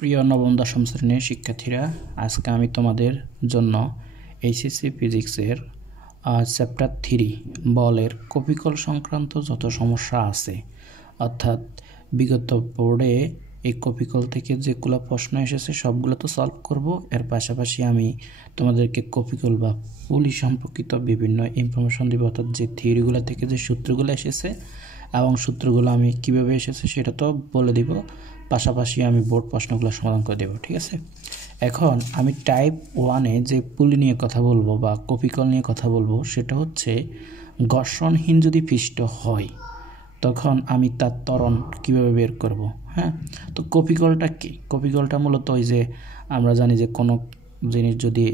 প্রিয় নবম দশম শ্রেণীর শিক্ষার্থীরা, আজকে আমি তোমাদের জন্য এইচএসসি ফিজিক্সের চ্যাপ্টার 3 বলের কপিকল সংক্রান্ত যত সমস্যা আছে, অর্থাৎ বিগত বোর্ডে এই কপিকল থেকে যেগুলো প্রশ্ন এসেছে সবগুলো তো সলভ করব। এর পাশাপাশি আমি তোমাদেরকে কপিকল বা পুলি সম্পর্কিত বিভিন্ন ইনফরমেশন দিব, অর্থাৎ যে থিওরিগুলো থেকে যে সূত্রগুলো এসেছে এবং সূত্রগুলো আমি কিভাবে এসেছে সেটা তো বলে দিব। পাশাপাশি আমি বোর্ড প্রশ্নগুলো সমাধান করে দেব, ঠিক আছে। এখন আমি টাইপ 1-এ যে পুলি নিয়ে কথা বলবো বা কপিকল নিয়ে কথা বলবো সেটা হচ্ছে ঘর্ষণহীন যদি পৃষ্ঠ হয় তখন আমি তার ত্বরণ কীভাবে বের করব। হ্যাঁ, তো কপিকলটা কি? কপিকলটা মূলত ওই যে আমরা জানি যে কোনো জিনিস যদি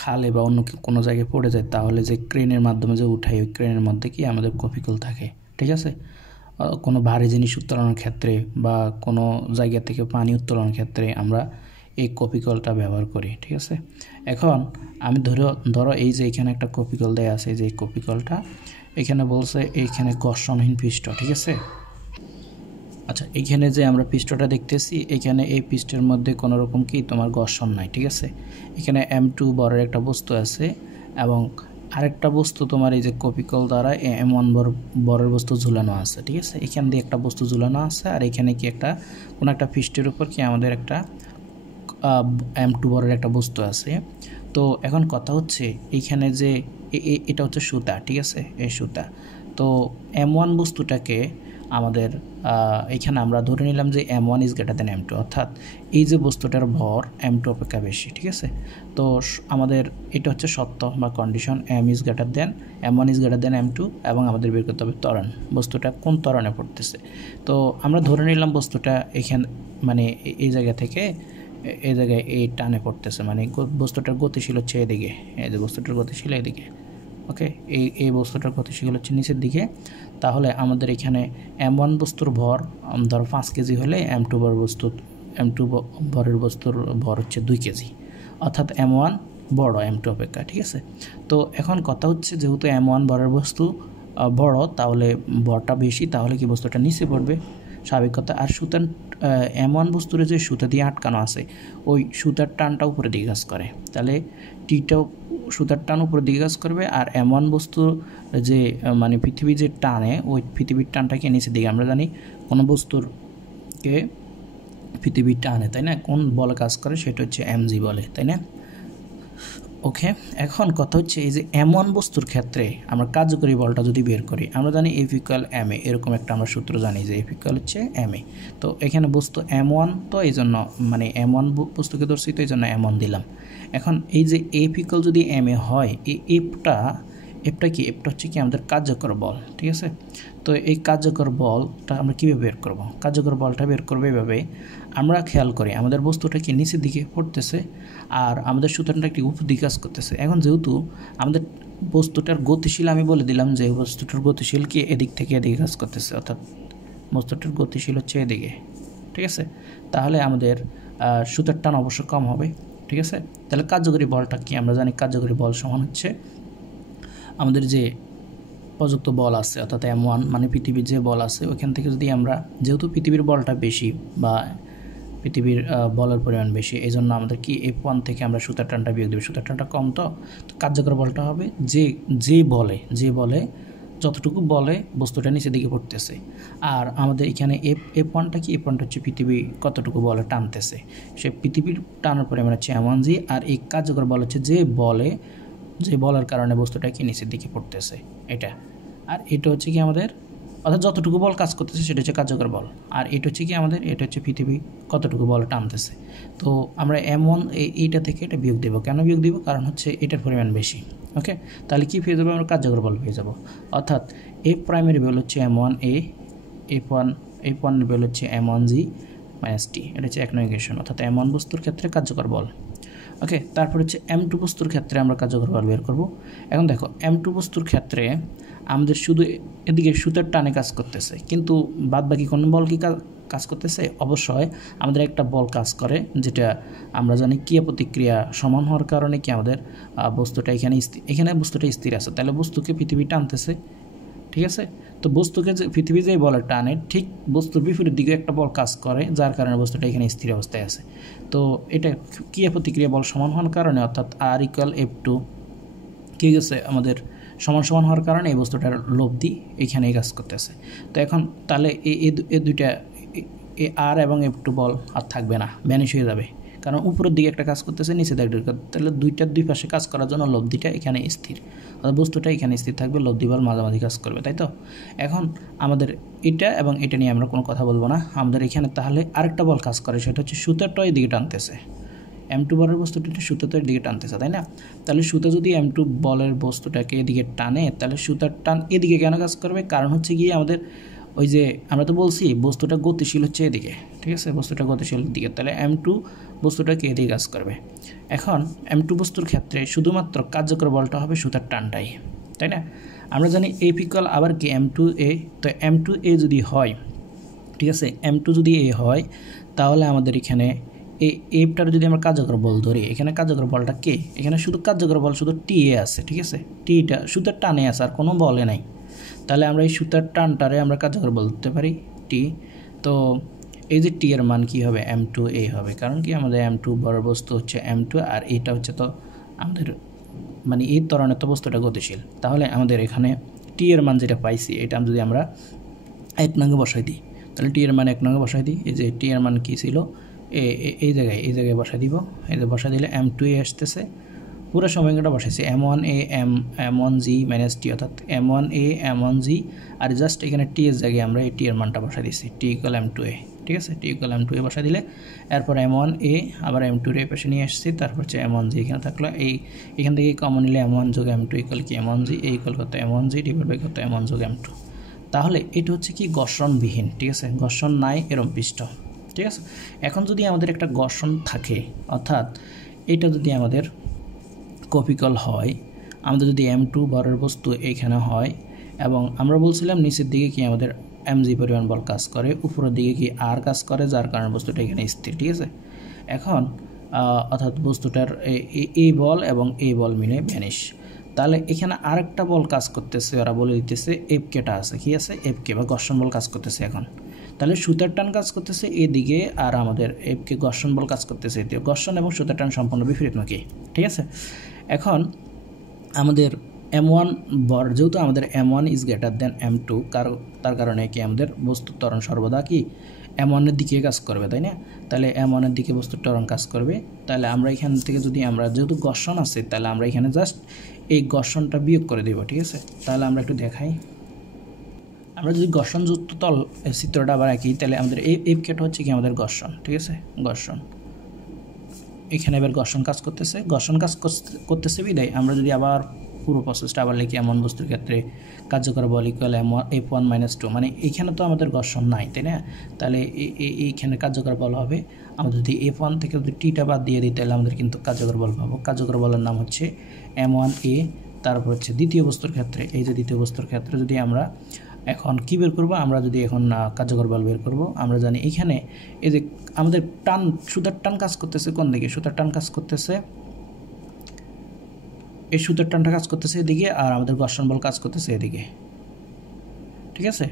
খালে বা অন্য কোনো জায়গায় পড়ে যায় তাহলে যে ক্রেনের মাধ্যমে যে উঠাই, ওই ক্রেনের মধ্যে কি আমাদের কপিকল থাকে, ঠিক আছে। কোনো ভারী জিনিস উত্তোলনের ক্ষেত্রে বা কোনো জায়গা থেকে পানি উত্তোলনের ক্ষেত্রে আমরা এই কপিকলটা ব্যবহার করি, ঠিক আছে। এখন আমি ধরো এই যে এখানে একটা কপিকল দেয়া আছে, যে কপিকলটা এখানে বলছে এইখানে ঘর্ষণহীন পৃষ্ঠ, ঠিক আছে। আচ্ছা, এইখানে যে আমরা পৃষ্ঠটা দেখতেছি, এখানে এই পৃষ্ঠের মধ্যে কোনো রকম কি তোমার ঘর্ষণ নাই, ঠিক আছে। এখানে M2 বরের একটা বস্তু আছে এবং আরেকটা বস্তু তোমার এই যে কপিকল দ্বারা M1 বরের বস্তু ঝুলানো আছে, ঠিক আছে। এখান দিয়ে একটা বস্তু ঝুলানো আছে আর এখানে কি একটা কোনো একটা পৃষ্ঠের উপর কি আমাদের একটা M2 বরের একটা বস্তু আছে। তো এখন কথা হচ্ছে এইখানে যে এটা হচ্ছে সুতা, ঠিক আছে, এই সুতা। তো M1 বস্তুটাকে আমাদের এখানে আমরা ধরে নিলাম যে M1 is greater then M2, অর্থাৎ এই যে বস্তুটার ভর M2 অপেক্ষা বেশি, ঠিক আছে। তো আমাদের এটা হচ্ছে সত্য বা condition, M1 is greater then M2 এবং আমাদের বের করতে হবে ত্বরণ, বস্তুটা কোন ত্বরণে পড়তেছে। তো আমরা ধরে নিলাম বস্তুটা এখানে মানে এই জায়গা থেকে এই জায়গায় এই টানে পড়তেছে, মানে বস্তুটার গতিশীল হচ্ছে এদিকে, এই যে বস্তুটার গতিশীল এদিকে, ওকে। এই বস্তুটার গতিশীল হচ্ছে নিচের দিকে। তাহলে আমাদের এখানে M1 বস্তুর ভর ধরো 5 কেজি হলে M2 ভরের বস্তুর ভর হচ্ছে 2 কেজি, অর্থাৎ M1 বড় M2 অপেক্ষা, ঠিক আছে। তো এখন কথা হচ্ছে যেহেতু M1 ভরের বস্তু বড়, তাহলে ভরটা বেশি, তাহলে কি বস্তুটা নিচে পড়বে, স্বাভাবিক কথা। আর সুতার M1 বস্তুর যে সুতা দিয়ে আটকানো আছে ওই সুতার টানটা উপরে দিকে কাজ করে, তাহলে টিটাও সুতার টান উপরের দিকে কাজ করবে। আর M1 বস্তুর যে মানে পৃথিবী যে টানে, ওই পৃথিবীর টানটাকে নিচের দিকে, আমরা জানি কোনো বস্তুরকে পৃথিবীর টানে, তাই না, কোন বলে কাজ করে সেটা হচ্ছে mg বলে, তাই না। ওকে, এখন কথা হচ্ছে এই যে M1 বস্তুর ক্ষেত্রে আমরা কার্যকরী বলটা যদি বের করি, আমরা জানি F = ma, এরকম একটা আমরা সূত্র জানি যে F হচ্ছে ma। তো এখানে বস্তু M1, তো এই জন্য মানে M1 বস্তুকে ধরছি, তো এই জন্য M1 দিলাম। এখন এই যে F যদি ma হয়, এই এফটা কি, এফটা হচ্ছে কি আমাদের কার্যকর বল, ঠিক আছে। তো এই কার্যকর বলটা আমরা কীভাবে বের করব? কার্যকর বলটা বের করবো এভাবে, আমরা খেয়াল করি আমাদের বস্তুটা কি নিচের দিকে পড়তেছে আর আমাদের সুতরাংটা একটি উপর দিকে কাজ করতেছে। এখন যেহেতু আমাদের বস্তুটার গতিশীল, আমি বলে দিলাম যে বস্তুটার গতিশীল কি এদিক থেকে এদিকে কাজ করতেছে, অর্থাৎ বস্তুটার গতিশীল হচ্ছে এদিকে, ঠিক আছে। তাহলে আমাদের সুতার টান অবশ্য কম হবে, ঠিক আছে। তাহলে কার্যকরী বলটা কি, আমরা জানি কার্যকরী বল সমান হচ্ছে আমাদের যে প্রযুক্ত বল আছে, অর্থাৎ M1 মানে পৃথিবীর যে বল আছে ওইখান থেকে যদি আমরা, যেহেতু পৃথিবীর বলটা বেশি বা পৃথিবীর বলের পরিমাণ বেশি, এই জন্য আমাদের কি F1 থেকে আমরা সুতার টানটা বিয়োগ দেবো, সুতার টানটা কম, তো কার্যকর বলটা হবে যে বলে যতটুকু বলে বস্তুটা নিচের দিকে পড়তেছে। আর আমাদের এখানে F1টা কি, F1টা হচ্ছে পৃথিবী কতটুকু বলে টানতেছে, সে পৃথিবীর টানার পরিমাণ হচ্ছে M1g। আর এই কার্যকর বল হচ্ছে যে বলের কারণে বস্তুটা কি নিচের দিকে পড়তেছে, এটা। আর এটা হচ্ছে কি আমাদের, অর্থাৎ যতটুকু বল কাজ করতেছে সেটা হচ্ছে কার্যকর বল। আর এটা হচ্ছে কি আমাদের, এটা হচ্ছে পৃথিবী কতটুকু বল টানতেছে। তো আমরা M1 এইটা থেকে এটা বিয়োগ দেবো, কেন বিয়োগ দিব, কারণ হচ্ছে এটার পরিমাণ বেশি, ওকে। তাহলে কি পেয়ে যাবো, আমরা কার্যকর বল পেয়ে যাবো, অর্থাৎ F প্রাইমের ভ্যালু হচ্ছে M1a, F1 এর ভ্যালু হচ্ছে M1g - t, এটা হচ্ছে 1 নং ইকুয়েশন, অর্থাৎ M1 বস্তুর ক্ষেত্রে কার্যকর বল, ওকে। তারপর হচ্ছে M2 বস্তুর ক্ষেত্রে আমরা কার্যকর বল বের করব। এখন দেখো M2 বস্তুর ক্ষেত্রে আমাদের শুধু এদিকে সুতার টানে কাজ করতেছে, কিন্তু বাদ বাকি কোনো বল কি কাজ করতেছে? অবশ্যই আমাদের একটা বল কাজ করে, যেটা আমরা জানি ক্রিয়া প্রতিক্রিয়া সমান হওয়ার কারণে কি আমাদের বস্তুটা এখানে বস্তুটা স্থির আছে, তাহলে বস্তুকে পৃথিবী টানতেছে, ঠিক আছে। তো বস্তুকে যে পৃথিবী যে বলে টানে, ঠিক বস্তুর বিপরীত দিকে একটা বল কাজ করে, যার কারণে বস্তুটা এখানে স্থির অবস্থায় আছে। তো এটা ক্রিয়া প্রতিক্রিয়া বল সমান হওয়ার কারণে, অর্থাৎ R = F2 কি গেছে আমাদের সমান সমান হওয়ার কারণে এই বস্তুটার লব্ধি এখানেই কাজ করতেছে। তো এখন তাহলে এই দুইটা R এবং F2 বল আর থাকবে না, ভ্যানিশ হয়ে যাবে, কারণ উপরের দিকে একটা কাজ করতেছে, নিচে দিকে, তাহলে দুইটার দুই পাশে কাজ করার জন্য লব্ধিটা এখানে স্থির, অর্থাৎ বস্তুটা এখানে স্থির থাকবে, লব্ধি বল মাঝামাঝি কাজ করবে, তাই তো। এখন আমাদের এটা এবং এটা নিয়ে আমরা কোনো কথা বলবো না, আমাদের এখানে তাহলে আরেকটা বল কাজ করে, সেটা হচ্ছে সুতারটা এদিকে টানতেছে, M2 বলের বস্তুটা সুতাটার দিকে টানতেছে, তাই না। তাহলে সুতা যদি M2 বলের বস্তুটাকে এদিকে টানে, তাহলে সুতার টান এদিকে কেন কাজ করবে, কারণ হচ্ছে গিয়ে আমাদের ওই যে আমরা তো বলছি বস্তুটা গতিশীল হচ্ছে এদিকে, ঠিক আছে, বস্তুটা গতিশীল দিকে, তাহলে M2 বস্তুটাকে এদিকে কাজ করবে। এখন M2 বস্তুর ক্ষেত্রে শুধুমাত্র কার্যকর বলটা হবে সুতার টানটাই, তাই না। আমরা জানি F = আবার কি M2A, তো M2A যদি হয়, ঠিক আছে, M2 যদি A হয়, তাহলে আমাদের এখানে এই এফটার যদি আমরা কার্যকর বল ধরি, এখানে কার্যকর বলটা কে, এখানে শুধু কার্যকর বল শুধু TA আছে, ঠিক আছে, টিটা সুতার টানে আছে, আর কোনো বলে নাই। তাহলে আমরা এই সুতার টানটারে আমরা কার্যকর বল ধরতে পারি টি। তো এই যে টি এর মান কী হবে, M2A হবে, কারণ কি আমাদের M2 বড় বস্তু হচ্ছে M2, আর এটা হচ্ছে তো আমাদের মানে এই ত্বরণের তো বস্তুটা গতিশীল। তাহলে আমাদের এখানে টি এর মান যেটা পাইছি, এটা যদি আমরা 1 নঙ্গে বসাই দিই, তাহলে টি এর মান 1 নঙ্গে বসাই দিই, এই যে টি এর মান কী ছিল এই জায়গায় বসাই দিব, এই যে বসাই দিলে M2A আসতেছে, পুরো সমীকরণটা বসাইছি M1A M1G - T, অর্থাৎ M1A M1G, আর জাস্ট এখানে টি এর জায়গায় আমরা এই টি এর মানটা বসাই দিচ্ছি, T = M2A, ঠিক আছে, T = M2A বসাই দিলে এরপর M1A আবার M2 এর পাশে নিয়ে আসছি, তারপর হচ্ছে M1G এখানে থাকলো, এখান থেকে কমন নিলে M1 + M2 = কি M1G, কত M1G / কত M1 + M2। তাহলে এটা হচ্ছে কি ঘর্ষণবিহীন, ঠিক আছে, ঘর্ষণ নাই এরম পৃষ্ঠ, ঠিক আছে। এখন যদি আমাদের একটা ঘর্ষণ থাকে, অর্থাৎ এটা যদি আমাদের কপিকল হয়, আমাদের যদি M2 বরের বস্তু এইখানে হয়, এবং আমরা বলছিলাম নিচের দিকে কি আমাদের mg পরিমাণ বল কাজ করে, উপরের দিকে কি r কাজ করে, যার কারণে বস্তুটা এখানে স্থির, ঠিক আছে। এখন অর্থাৎ বস্তুটার এই বল এবং এই বল মিলে ভ্যানিশ। তাহলে এখানে আরেকটা বল কাজ করতেছে, ওরা বলে দিতেছে FK আছে, কি আছে FK বা ঘর্ষণ বল কাজ করতেছে। এখন তাহলে সুতার টান কাজ করতেছে এদিকে, আর আমাদের FK ঘর্ষণ বল কাজ করতেছে এদিকে। ঘর্ষণ এবং সুতার টান সম্পূর্ণ বিপরীতমুখী, ঠিক আছে। এখন আমাদের M1 বর, যেহেতু আমাদের M1 > M2, তার কারণে কি আমাদের বস্তুর ত্বরণ সর্বদা কি M1 এর দিকে কাজ করবে, তাই না। তাহলে M1 এর দিকে বস্তুর ত্বরণ কাজ করবে। তাহলে আমরা এখান থেকে যদি আমরা যেহেতু ঘর্ষণ আছে, তাহলে আমরা এখানে জাস্ট এই ঘর্ষণটা বিয়োগ করে দেব, ঠিক আছে। তাহলে আমরা একটু দেখাই, আমরা যদি ঘর্ষণযুক্ত তল চিত্রটা আবার আঁকি, তাহলে আমাদের এই FKটা হচ্ছে কি আমাদের ঘর্ষণ, ঠিক আছে, ঘর্ষণ। এখানে এবার ঘর্ষণ কাজ করতেছে বিদায় আমরা যদি আবার পুরো প্রসেসটা আবার লিখি, এমন বস্তুর ক্ষেত্রে কার্যকর বল = F1 - 2, মানে এইখানে তো আমাদের ঘর্ষণ নাই, তাই না। তাহলে এইখানে কার্যকর বল হবে, আমরা যদি F1 থেকে যদি টিটা বাদ দিয়ে দিই, তাহলে আমাদের কিন্তু কার্যকর বল পাবো। কার্যকর বলের নাম হচ্ছে M1A। তারপর হচ্ছে দ্বিতীয় বস্তুর ক্ষেত্রে, এই যে দ্বিতীয় বস্তুর ক্ষেত্রে যদি আমরা এখন কী বের করবো, আমরা যদি এখন কার্যকর বল বের করবো, আমরা জানি এখানে এই যে আমাদের টান, সুতার টান কাজ করতেছে কোন দিকে, সুতার টান কাজ করতেছে এই সুতার টানটা কাজ করতেছে এদিকে, আর আমাদের ঘর্ষণ বল কাজ করতেছে এদিকে, ঠিক আছে।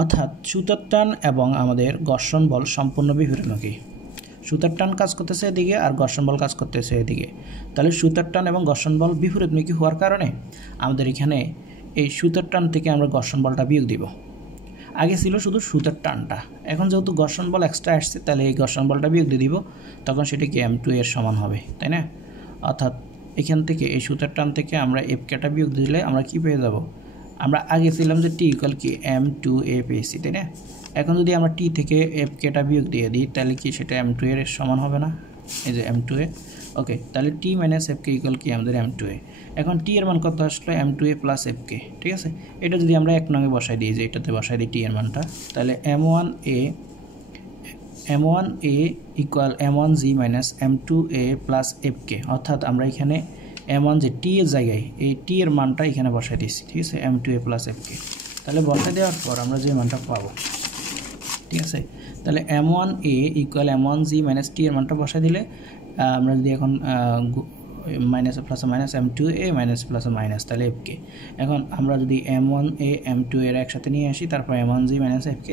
অর্থাৎ সুতার টান এবং আমাদের ঘর্ষণ বল সম্পূর্ণ বিপরীতমুখী। সুতার টান কাজ করতেছে এদিকে, আর ঘর্ষণ বল কাজ করতেছে এদিকে। তাহলে সুতার টান এবং ঘর্ষণ বল বিপরীতমুখী হওয়ার কারণে আমাদের এখানে এই সুতার টান থেকে আমরা ঘর্ষণ বলটা বিয়োগ দিব। আগে ছিল শুধু সুতার টানটা, এখন যেহেতু ঘর্ষণ বল এক্সট্রা আসছে, তাহলে এই ঘর্ষণ বলটা বিয়োগ দিয়ে দিব, তখন সেটা কি M2 এর সমান হবে, তাই না। অর্থাৎ এখান থেকে এই সুতার টান থেকে আমরা FKটা বিয়োগ দিলে আমরা কি পেয়ে যাব, আমরা আগে ছিলাম যে T = কি M2A পেয়েছি, তাই না। এখন যদি আমরা T থেকে FKটা বিয়োগ দিয়ে দিই, তাহলে কি সেটা M2 এর সমান হবে না, এই যে M2A। ওকে, তাহলে T - FK = কি আমাদের M2A। এখন T এর মান কত আসলো, M2A + FK, ঠিক আছে। এটা যদি আমরা 1 নঙ্গে বসাই দিই, যে এটাতে বসাই দিই T এর মানটা, তাহলে M1A = M1G - M2A + FK, অর্থাৎ আমরা এখানে M1 যে T এর জায়গায় এই T এর মানটা এখানে বসাই দিচ্ছি, ঠিক আছে, M2A + FK। তাহলে বসাই দেওয়ার পর আমরা যে মানটা পাবো, ঠিক আছে। তাহলে M1A = M1G - T এর মানটা বসাই দিলে আমরা যদি এখন minus plus minus M2A minus plus minus, তাহলে FK। এখন আমরা যদি M1A M2 এর একসাথে নিয়ে আসি, তারপর M1G মাইনাস FK,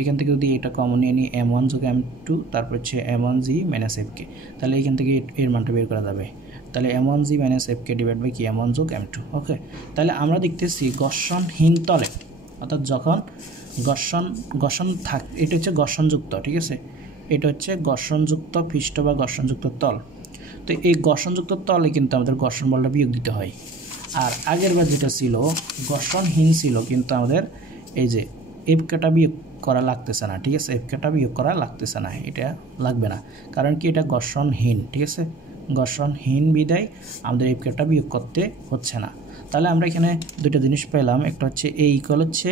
এখান থেকে যদি এটা কমন নিয়ে নিই M1 যোগ M2, তারপর হচ্ছে M1G মাইনাস FK, তাহলে এখান থেকে এর মানটা বের করা যাবে। তাহলে M1G minus FK divide by কি M1 যোগ M2। ওকে, তাহলে আমরা দেখতেছি ঘর্ষণহীন তলে, অর্থাৎ যখন ঘর্ষণ এটা হচ্ছে ঘর্ষণযুক্ত, ঠিক আছে, এটা হচ্ছে ঘর্ষণযুক্ত পৃষ্ঠ বা ঘর্ষণযুক্ত তল। তো এই ঘর্ষণযুক্ত তলে কিন্তু আমাদের ঘর্ষণ বলটা বিয়োগ দিতে হয়। আর আগের বার যেটা ছিল ঘর্ষণহীন ছিল, কিন্তু আমাদের এই যে FKটা বিয়োগ করা লাগতেছে না, ঠিক আছে, FKটা বিয়োগ করা লাগতেছে না, এটা লাগবে না, কারণ কি এটা ঘর্ষণহীন, ঠিক আছে, ঘর্ষণহীন বিদায় আমাদের FKটা বিয়োগ করতে হচ্ছে না। তাহলে আমরা এখানে দুটো জিনিস পেলাম, একটা হচ্ছে A ইকুয়াল হচ্ছে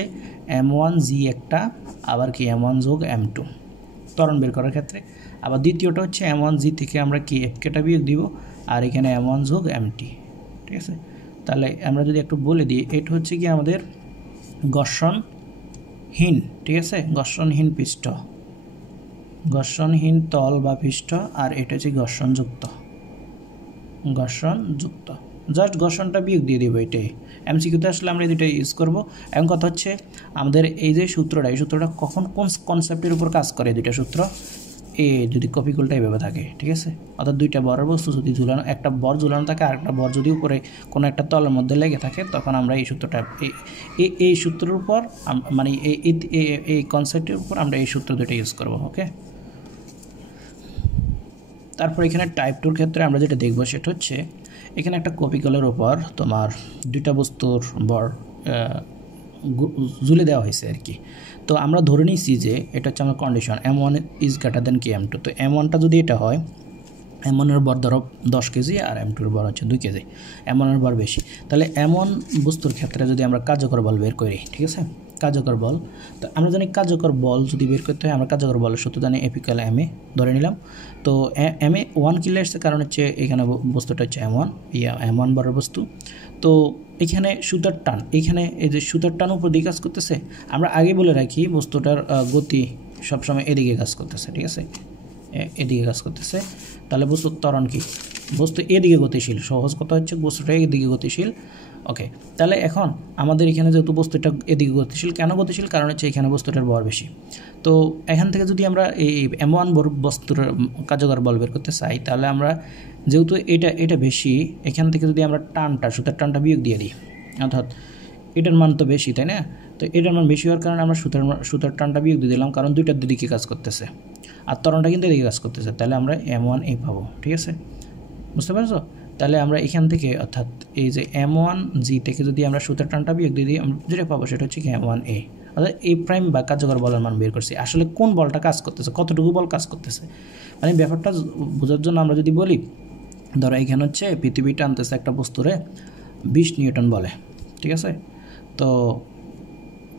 M1G একটা, আবার কি M1 যোগ M2 ত্বরণ বের করার ক্ষেত্রে। আবার দ্বিতীয়টা হচ্ছে M1G থেকে আমরা কি FKটা বিয়োগ দিব, আর এখানে M1 যোগ MT, ঠিক আছে। তাহলে আমরা যদি একটু বলে দিই, এটা হচ্ছে কি আমাদের ঘর্ষণহীন, ঠিক আছে, ঘর্ষণহীন পৃষ্ঠ, ঘর্ষণহীন তল বা পৃষ্ঠ, আর এটা হচ্ছে ঘর্ষণযুক্ত, জাস্ট ঘর্ষণটা বিয়োগ দিয়ে দেবো, এটাই MCQতে আসলে আমরা দুটো ইউজ করবো। এখন কথা হচ্ছে আমাদের এই যে সূত্রটা, এই সূত্রটা কখন কোন কনসেপ্টের উপর কাজ করে, দুইটা সূত্র যদি কপিকুলটা এভাবে থাকে, ঠিক আছে, অর্থাৎ দুইটা বরের বস্তু যদি ঝুলানো, একটা বর ঝুলানো থাকে আর একটা বর যদি উপরে কোনো একটা তলের মধ্যে লেগে থাকে, তখন আমরা এই সূত্রটা এই সূত্রের উপর মানে এই কনসেপ্টের উপর আমরা এই সূত্র দুটো ইউজ করবো। ওকে, তারপর এখানে টাইপ 2 ক্ষেত্রে আমরা যেটা দেখবো সেটা হচ্ছে এখানে একটা কপিকলের উপর তোমার দুইটা বস্তুর বর ঝুলে দেওয়া হয়েছে আর কি। তো আমরা ধরে নিয়েছি যে এটা হচ্ছে আমার condition M1 is greater than কি M2। তো M1টা যদি এটা হয়, M1 এর বর ধরো 10 কেজি আর M2 এর বর হচ্ছে 2 কেজি, M1 এর বর বেশি, তাহলে M1 বস্তুর ক্ষেত্রে যদি আমরা কার্যকর বল বের করি, ঠিক আছে, কার্যকর বল, তো আমরা জানি কার্যকর বল যদি বের করতে হয় আমরা কার্যকর বলের সূত্র জানি F = ma ধরে নিলাম। তো ma 1 কিলো আসছে, কারণ হচ্ছে এখানে বস্তুটা হচ্ছে M1 বড় বস্তু। তো এখানে সুতার টান, এখানে এই যে সুতার টান উপর দিকে কাজ করতেছে, আমরা আগে বলে রাখি বস্তুটার গতি সবসময় এদিকে কাজ করতেছে, ঠিক আছে, এদিকে কাজ করতেছে। তাহলে বস্তুর ত্বরণ কি, বস্তু এদিকে গতিশীল, সহজ কথা হচ্ছে বস্তুটা এদিকে গতিশীল। ওকে, তাহলে এখন আমাদের এখানে যেহেতু বস্তুটা এদিকে গতিশীল, কেন গতিশীল, কারণ হচ্ছে এখানে বস্তুটার বর বেশি। তো এখান থেকে যদি আমরা এই M1 বস্তুর কার্যকর বল বের করতে চাই, তাহলে আমরা যেহেতু এটা বেশি, এখান থেকে যদি আমরা সুতার টানটা বিয়োগ দিয়ে দিই, অর্থাৎ এটার মান তো বেশি, তাই না, তো এটার মান বেশি হওয়ার কারণে আমরা সুতার টানটা বিয়োগ দিয়ে দিলাম, কারণ দুইটার দিকে কাজ করতেছে আর ত্বরণটা কিন্তু এদিকে কাজ করতেছে, তাহলে আমরা M1A পাবো, ঠিক আছে, বুঝতে পারছো। তাহলে আমরা এখান থেকে অর্থাৎ এই যে M1G থেকে যদি আমরা সুতার টানটা বিয়োগ দিয়ে দিই, আমরা যেটা পাবো সেটা হচ্ছে কি M1A, অর্থাৎ A প্রাইম বা কার্যকর বলের মান বের করছি। আসলে কোন বলটা কাজ করতেছে, কতটুকু বল কাজ করতেছে, মানে ব্যাপারটা বোঝার জন্য আমরা যদি বলি, ধরো এখানে হচ্ছে পৃথিবী টানতেছে একটা বস্তুরে 20 নিউটন বলে, ঠিক আছে, তো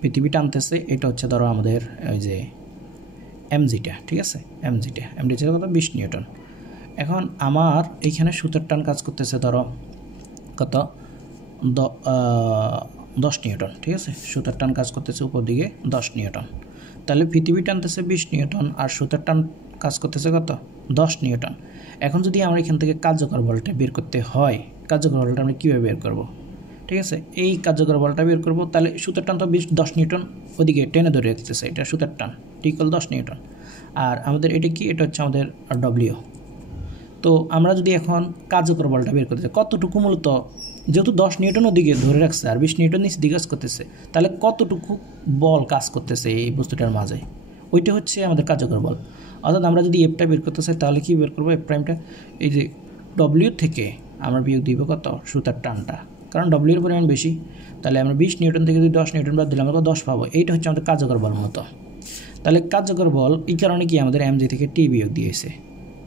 পৃথিবী টানতেছে, এটা হচ্ছে ধরো আমাদের ওই যে mgটা, ঠিক আছে, mgটা কত 20 নিউটন। এখন আমার এইখানে সুতার টান কাজ করতেছে ধরো কত 10 নিউটন, ঠিক আছে, সুতার টান কাজ করতেছে উপর দিকে 10 নিউটন, তাহলে পৃথিবী টানতেছে 20 নিউটন আর সুতার টান কাজ করতেছে কত 10 নিউটন। এখন যদি আমরা এখান থেকে কার্যকর বলটা বের করতে হয়, কার্যকর বলটা আমরা কীভাবে বের করব, ঠিক আছে, এই কার্যকর বলটা বের করব, তাহলে সুতার টান তো 10 নিউটন ওদিকে টেনে ধরে রাখতেছে, এটা সুতার টান = 10 নিউটন, আর আমাদের এটা কি, এটা হচ্ছে আমাদের W। তো আমরা যদি এখন কার্যকর বলটা বের করতে চাই, কতটুকু মূলত, যেহেতু 10 নিউটন ওদিকে ধরে রাখছে আর 20 নিউটন নিচে দিকে কাজ করতেছে, তাহলে কতটুকু বল কাজ করতেছে এই বস্তুটার মাঝে, ওইটা হচ্ছে আমাদের কার্যকর বল। অর্থাৎ আমরা যদি এফটা বের করতে চাই, তাহলে কি বের করবো, এফ প্রাইমটা এই যে W থেকে আমরা বিয়োগ দিব কত সুতার টানটা, কারণ W এর পরিমাণ বেশি, তাহলে আমরা 20 নিউটন থেকে যদি 10 নিউটন বাদ দিলে আমরা 10 পাবো, এইটা হচ্ছে আমাদের কার্যকর বল মতো। তাহলে কার্যকর বল এই কারণে কি আমাদের mg থেকে t বিয়োগ দিয়েছে,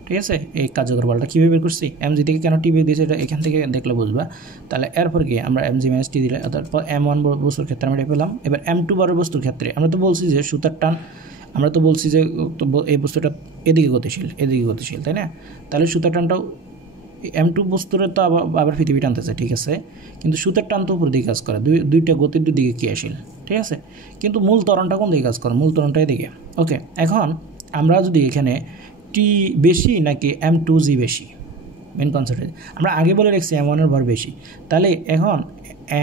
ঠিক আছে, এই কার্যকর বলটা কীভাবে বের করছি, mg থেকে কেন t বিয়োগ দিয়েছে এটা এখান থেকে দেখলে বুঝবা। তাহলে এরপর কি আমরা mg - t দিলে, তারপর M1 বস্তুর ক্ষেত্রে আমরা এটা পেলাম। এবার M2 বড় বস্তুর ক্ষেত্রে আমরা তো বলছি যে সুতার টান, আমরা তো বলছি যে এই বস্তুটা এদিকে গতিশীল, তাই না, তাহলে সুতার টানটাও M2 বস্তুরে তো আবার পৃথিবী টানতেছে, ঠিক আছে, কিন্তু সুতার টান তো উপর দিকে কাজ করে, দুইটা গতির দিকে ক্রিয়াশীল, ঠিক আছে, কিন্তু মূল ত্বরণটা কোন দিকে কাজ করে, মূল ত্বরণটা এদিকে। ওকে, এখন আমরা যদি এখানে T বেশি নাকি M2G বেশি, মেন কনসেপ্ট আমরা আগে বলে রাখছি M1 এর ভর বেশি, তাহলে এখন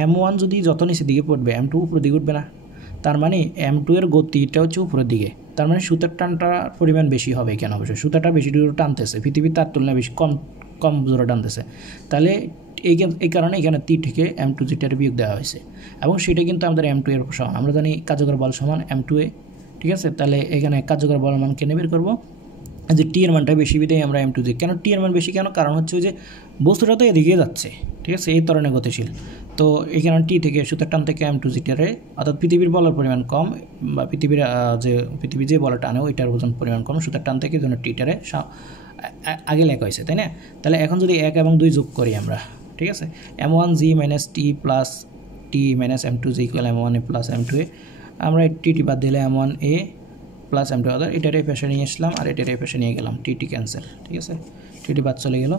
M1 যদি যত নিচের দিকে পড়বে M2 উপরের দিকে উঠবে না, তার মানে M2 এর গতিটা হচ্ছে উপরের দিকে, তার মানে সুতার টানটার পরিমাণ বেশি হবে। কেন অবশ্যই সুতাটা বেশি দূরে টানতেছে, পৃথিবীর তার তুলনায় বেশি কম জোরে টানতেছে, তাহলে এই কারণে এখানে টি থেকে M2 যেটার বিয়োগ দেওয়া হয়েছে, এবং সেটা কিন্তু আমাদের M2 এর সমান। আমরা জানি কার্যকর বল সমান M2A, ঠিক আছে। তাহলে এখানে কার্যকর বল মান কেন বের করবো, যে টি এর মানটা বেশি বিধায় আমরা M2 কেন টি এর মান বেশি কেন, কারণ হচ্ছে যে বস্তুটা তো এদিকে যাচ্ছে, ঠিক আছে, এই ধরনের গতিশীল। তো এখানে টি থেকে সুতার টান থেকে M2 জিটারে, অর্থাৎ পৃথিবীর বলের পরিমাণ কম, বা পৃথিবী যে বলে টানে ওইটার ওজন পরিমাণ কম, সুতার টান থেকে জন্য টিটারে আগে লেখা হয়েছে, তাই না। তাহলে এখন যদি 1 এবং 2 যোগ করি আমরা, ঠিক আছে, M1G minus T plus T minus M2G equal M1A plus M2A, আমরা টি বাদ দিলে M1A প্লাস M2, অর্থাৎ এটার এই পাশে নিয়ে আসলাম আর এটার এই পাশে নিয়ে গেলাম, টি ক্যান্সেল, ঠিক আছে, টি বাদ চলে গেল।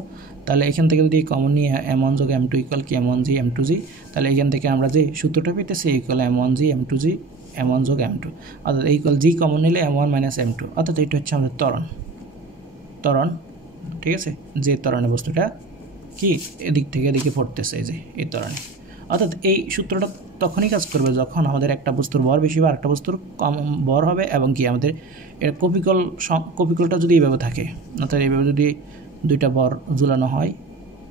তাহলে এখান থেকে যদি কমন নিয়ে M1 যোগ M2 ইকুয়াল কি M1G M2G, তাহলে এখান থেকে আমরা যে সূত্রটা পেতেছি ইকুয়াল M1G M2G M1 যোগ M2, অর্থাৎ ইকুয়াল জি কমন নিলে M1 মাইনাস M2, অর্থাৎ এটা হচ্ছে আমাদের ত্বরণ, ঠিক আছে, যে ত্বরণের বস্তুটা কি এদিক থেকে এদিকে পড়তেছে, এই যে এই ত্বরণে। অর্থাৎ এই সূত্রটা তখনই কাজ করবে যখন আমাদের একটা বস্তুর ভর বেশি বা একটা বস্তুর কম ভর হবে, এবং কি আমাদের এর কপিকলটা যদি এইভাবে থাকে, অর্থাৎ এইভাবে যদি দুইটা ভর ঝুলানো হয়,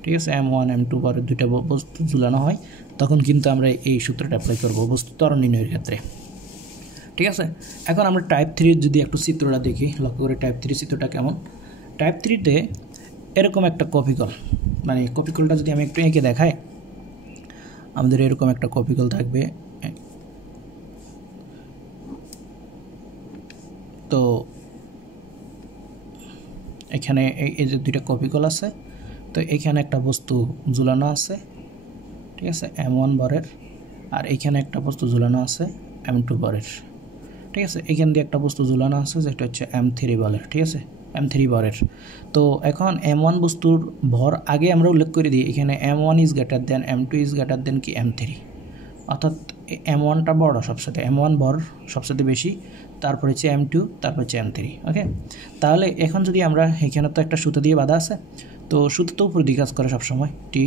ঠিক আছে, M1 M2 ভরের দুইটা বস্তু ঝুলানো হয়, তখন কিন্তু আমরা এই সূত্রটা অ্যাপ্লাই করবো বস্তু ত্বরণ নির্ণয়ের ক্ষেত্রে, ঠিক আছে। এখন আমরা টাইপ 3 যদি একটু চিত্রটা দেখি, লক্ষ্য করে টাইপ 3 চিত্রটা কেমন। টাইপ 3-তে এরকম একটা কপিকল, মানে কপিকলটা যদি আমি একটু এঁকে দেখাই, আমাদের এরকম একটা কপিকল থাকবে। তো এখানে এই যে দুইটা কপিকল আছে, তো এখানে একটা বস্তু ঝুলানো আছে, ঠিক আছে, M1 ভরের, আর এখানে একটা বস্তু ঝুলানো আছে M2 ভরের, ঠিক আছে। এখান দিয়ে একটা বস্তু ঝুলানো আছে যেটা হচ্ছে M3 বলের, ঠিক আছে, M3 ভরের। তো এখন M1 বস্তুর ভর আগে আমরা উল্লেখ করে দিই, এখানে M1 is greater then M2 is greater than কি M3, অর্থাৎ M1টা বড় সবসাথে, M1 ভর সবসাথে বেশি, তারপর হচ্ছে M2, তারপর হচ্ছে M3, ওকে। তাহলে এখন যদি আমরা এখানে তো একটা সুতো দিয়ে বাঁধা আছে, তো সুতো তো উপর দিকে কাজ করে সবসময় টি,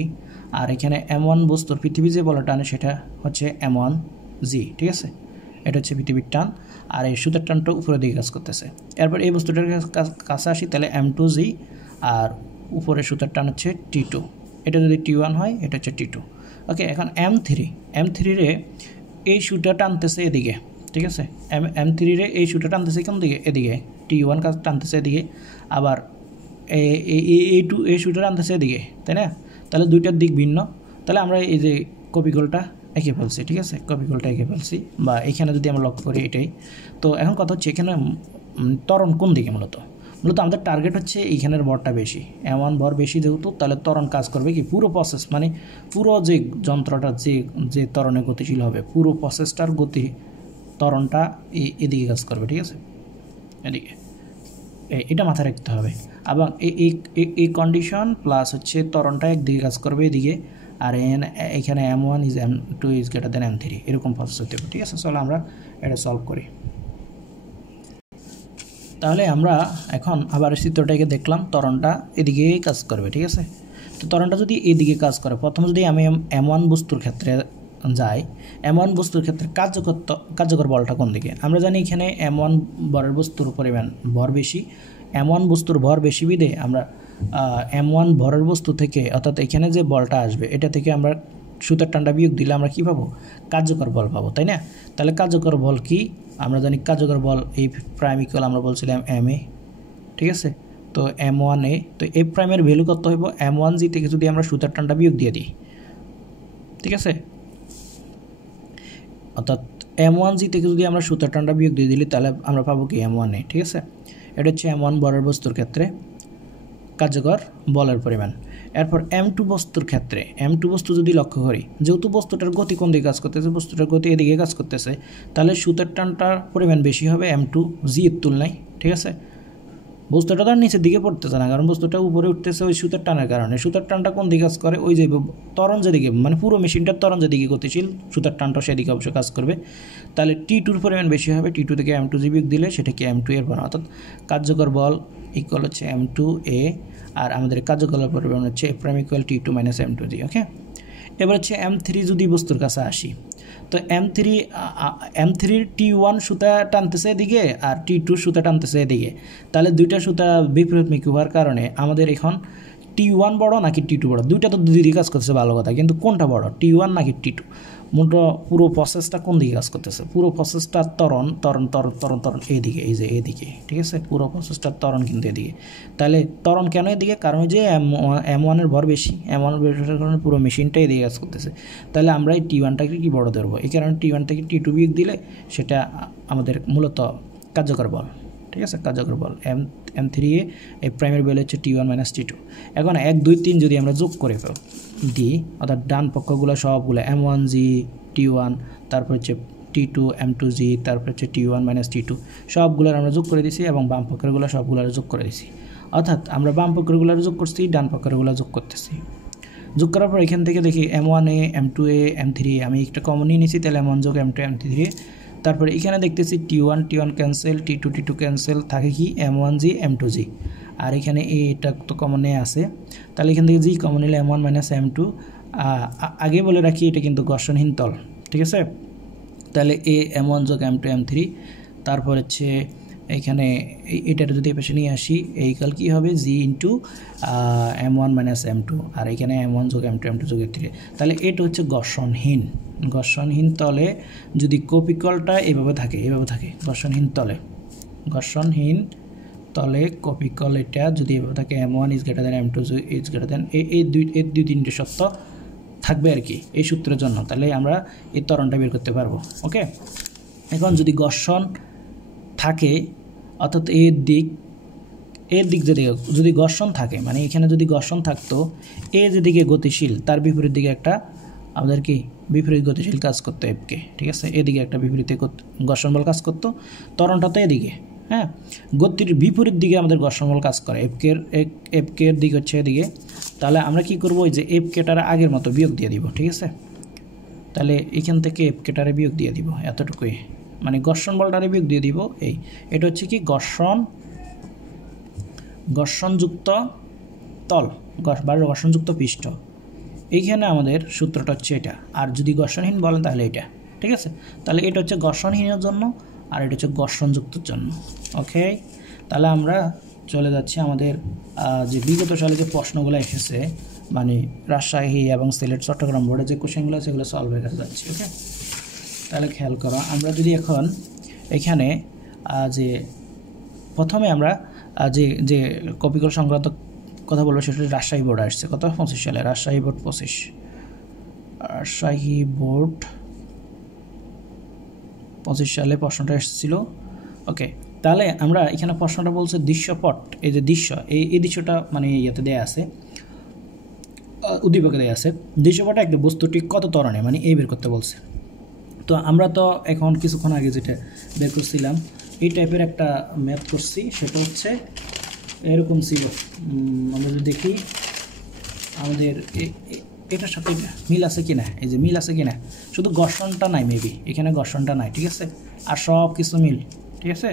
আর এখানে M1 বস্তুর পৃথিবী যে বলে টানে সেটা হচ্ছে M1G, ঠিক আছে, এটা হচ্ছে পৃথিবীর টান, আর এই সুতার টানটা উপরের দিকে কাজ করতেছে। এরপর এই বস্তুটার কাছে আসি, তাহলে M2G, আর উপরে সুতার টান হচ্ছে T2, এটা যদি T1 হয় এটা হচ্ছে T2, ওকে। এখন M3-রে এই সুতা টানতেছে এদিকে, ঠিক আছে, M3-রে এই সুতা টানতেছে কোন দিকে, এদিকে, T1 কাজ টানতেছে এদিকে, আবার এই সুতা টানতেছে এদিকে, তাই না। তাহলে দুইটার দিক ভিন্ন, তাহলে আমরা এই যে কপিকলটা এঁকে ফেলছি, ঠিক আছে, কপিকলটা এঁকে ফেলছি, বা এখানে যদি আমরা লক্ষ্য করি এটাই। তো এখন কথা হচ্ছে এখানে ত্বরণ কোন দিকে, মূলত আমাদের টার্গেট হচ্ছে এইখানের ভরটা বেশি, M1 ভর বেশি যেহেতু, তাহলে ত্বরণ কাজ করবে কি পুরো প্রসেস, মানে পুরো যে যন্ত্রটা যে ত্বরণে গতিশীল হবে, পুরো প্রসেসটার ত্বরণটা এদিকে কাজ করবে, ঠিক আছে, এদিকে, এটা মাথায় রাখতে হবে। এবং এই কন্ডিশন প্লাস হচ্ছে ত্বরণটা একদিকে কাজ করবে এদিকে, আর এখানে M1 is M2 is greater then M3, এরকম প্রসেস হতে হবে, ঠিক আছে। চলো আমরা এটা সলভ করি। তাহলে আমরা এখন আবার চিত্রটাকে দেখলাম, ত্বরণটা এদিকেই কাজ করবে, ঠিক আছে। তো ত্বরণটা যদি এদিকে কাজ করে, প্রথম যদি আমি M1 বস্তুর ক্ষেত্রে যাই, M1 বস্তুর ক্ষেত্রে কার্যকর বলটা কোন দিকে, আমরা জানি এখানে M1 ভরের বস্তুর পরিমাণ ভর বেশি, M1 বস্তুর ভর বেশি বিধে আমরা M1 ভরের বস্তু থেকে, অর্থাৎ এখানে যে বলটা আসবে এটা থেকে আমরা সুতার টানটা বিয়োগ দিলে আমরা কী পাবো, কার্যকর বল পাবো, তাই না। তাহলে কার্যকর বল কি, আমরা জানি কার্যকর বল এই প্রাইম ইকুয়াল আমরা বলছিলাম MA, ঠিক আছে। তো M1A, তো এই প্রাইমের ভ্যালু কত হইব, M1G থেকে যদি আমরা সুতার টানটা বিয়োগ দিয়ে দিই, ঠিক আছে, অর্থাৎ M1G থেকে যদি আমরা সুতার টানটা বিয়োগ দিয়ে দিলি, তাহলে আমরা পাবো কি M1A, ঠিক আছে। এটা হচ্ছে M1 ভরের বস্তুর ক্ষেত্রে কার্যকর বলের পরিমাণ। এরপর M2 বস্তুর ক্ষেত্রে, M2 বস্তু যদি লক্ষ্য করি, যেহেতু বস্তুটার গতি কোন দিকে কাজ করতেছে, বস্তুটার গতি এদিকে কাজ করতেছে, তাহলে সুতার টানটার পরিমাণ বেশি হবে M2G এর তুলনায়, ঠিক আছে। বস্তুটা তো আর নিচের দিকে পড়তেছে না, কারণ বস্তুটা উপরে উঠতেছে ওই সুতার টানের কারণে। সুতার টানটা কোন দিকে কাজ করে? ওই যে ত্বরণ যেদিকে, মানে পুরো মেশিনটার ত্বরণ যেদিকে গতিশীল, সুতার টানটা সেদিকে অবশ্যই কাজ করবে। তাহলে T2 পরিমাণ বেশি হবে, T2 থেকে M2 বিয়োগ দিলে সেটা কি M2 এর পরিমাণ, অর্থাৎ কার্যকর বল ইকুয়াল হচ্ছে M2A, আর আমাদের কার্যকর পরিমাণ হচ্ছে F prime equal T2 minus M2G। ওকে, এবার হচ্ছে M3 যদি বস্তুর কাছে আসি, তো M3 T1 সুতা টানতেছে এদিকে আর T2 সুতা টানতেছে এদিকে, তাহলে দুইটা সুতা বিপরীতমুখী হওয়ার কারণে আমাদের এখন T1 বড় নাকি T2 বড়? দুইটা তো দুই দিকে কাজ করতেছে, ভালো কথা, কিন্তু কোনটা বড়, T1 নাকি T2? পুরো প্রসেসটা কোন দিকে কাজ করতেছে? পুরো প্রসেসটার ত্বরণ এইদিকে, এই যে এদিকে, ঠিক আছে, পুরো প্রসেসটার ত্বরণ কিন্তু এদিকে। তাহলে ত্বরণ কেন এদিকে? কারণ যে M1 ভর বেশি, M1 বেশির কারণে পুরো মেশিনটা এদিকে কাজ করতেছে। তাহলে আমরা এই T1টাকে কি বড় ধরবো? এই কারণে T1 থেকে T2 বিয়োগ দিলে সেটা আমাদের মূলত কার্যকর বল, ঠিক আছে, কার্যকর বল M3A এই প্রাইমের ভ্যালু হচ্ছে T1 মাইনাস T2। এখন 1 2 3 যদি আমরা যোগ করে দিই, অর্থাৎ ডান পক্ষগুলো সবগুলো M1G T1, তারপর হচ্ছে T2 M2G, তারপর হচ্ছে T1 মাইনাস T2, সবগুলোর আমরা যোগ করে দিছি এবং বাম পক্ষেরগুলো সবগুলোর যোগ করে দিছি। অর্থাৎ আমরা বাম পক্ষেরগুলোর যোগ করছি, ডান পক্ষেরগুলো যোগ করতেছি। যোগ করার পর এখান থেকে দেখি M1A M2A M3A, আমি একটা কমন নিয়ে নিয়েছি, তাহলে M1 যোগ M2 M3A। তারপরে এখানে দেখতেছি T1 ক্যান্সেল, T2 ক্যান্সেল, থাকে কি M1G M2G, আর এখানে এটা তো কমনে আছে, তাহলে এখান থেকে জি কমন নিলে M1 মাইনাস M2। আগে বলে রাখি এটা কিন্তু ঘর্ষণহীন তল, ঠিক আছে। তাহলে M1 যোগ M2 M3, তারপর হচ্ছে এখানে এটার যদি পাশে নিয়ে আসি, এই কাল কী হবে, জি ইন্টু M1 মাইনাস M2, আর এখানে M1 যোগ M2 যোগ M3। তাহলে এটা হচ্ছে ঘর্ষণহীন তলে যদি কপিকলটা এভাবে থাকে ঘর্ষণহীন তলে কপিকল এটা যদি এভাবে থাকে, M1 is greater then M2 is greater দেন, এই দুই তিনটে সত্য থাকবে আর কি এই সূত্রের জন্য, তাহলে আমরা এই ত্বরণটা বের করতে পারবো। ওকে, এখন যদি ঘর্ষণ থাকে, অর্থাৎ এর দিক যেদিকে যদি ঘর্ষণ থাকে, মানে এখানে যদি ঘর্ষণ থাকতো, এ যেদিকে গতিশীল তার বিপরীত দিকে একটা আমাদের কি বিপরীত গতিশীল কাজ করতো এফকে, ঠিক আছে, এদিকে একটা বিপরীতে ঘর্ষণ বল কাজ করতো, ত্বরণটা তো এদিকে, হ্যাঁ, গতির বিপরীত দিকে আমাদের ঘর্ষণ বল কাজ করে, এফকের দিক হচ্ছে এদিকে। তাহলে আমরা কি করবো, ওই যে এফকেটারে আগের মতো বিয়োগ দিয়ে দিব, ঠিক আছে। তাহলে এখান থেকে এফকেটারে বিয়োগ দিয়ে দিব, এতটুকুই, মানে ঘর্ষণ বলটারে বিয়োগ দিয়ে দিব। এটা হচ্ছে কি ঘর্ষণযুক্ত তল বা ঘর্ষণযুক্ত পৃষ্ঠ, এইখানে আমাদের সূত্রটা হচ্ছে এটা। আর যদি ঘর্ষণহীন বলেন তাহলে এটা, ঠিক আছে। তাহলে এটা হচ্ছে ঘর্ষণহীনের জন্য আর এটা হচ্ছে ঘর্ষণযুক্তর জন্য। ওকে, তাহলে আমরা চলে যাচ্ছি আমাদের যে বিগত সালে যে প্রশ্নগুলো এসেছে, মানে রাজশাহী এবং সিলেট চট্টগ্রাম বোর্ডে যে কোশ্চেনগুলো সেগুলো সলভের কাছে যাচ্ছি। ওকে, তাহলে খেয়াল করো, আমরা যদি এখন এখানে যে প্রথমে আমরা যে কপিকল সংক্রান্ত কথা বলবো, সেটা রাজশাহী বোর্ড আসছে কত 25 সালে, রাজশাহী বোর্ড 25 সালে প্রশ্নটা এসেছিল। ওকে, তাহলে আমরা এখানে প্রশ্নটা বলছে দৃশ্যপট, এই যে দৃশ্য, এই দৃশ্যটা মানে ইয়েতে দেয়া আছে, উদ্দীপকে দেয়া আছে, দৃশ্যপটে একটা বস্তুটি কত ত্বরণে, মানে এই বের করতে বলছে। তো আমরা তো এখন কিছুক্ষণ আগে যেটা বের করছিলাম, এই টাইপের একটা ম্যাথ করছি, সেটা হচ্ছে এরকম ছিল। আমরা যদি দেখি আমাদের এটার সাথে মিল আছে কি না, এই যে মিল আছে কি না, শুধু ঘর্ষণটা নাই, মেবি এখানে ঘর্ষণটা নাই, ঠিক আছে, আর সব কিছু মিল, ঠিক আছে।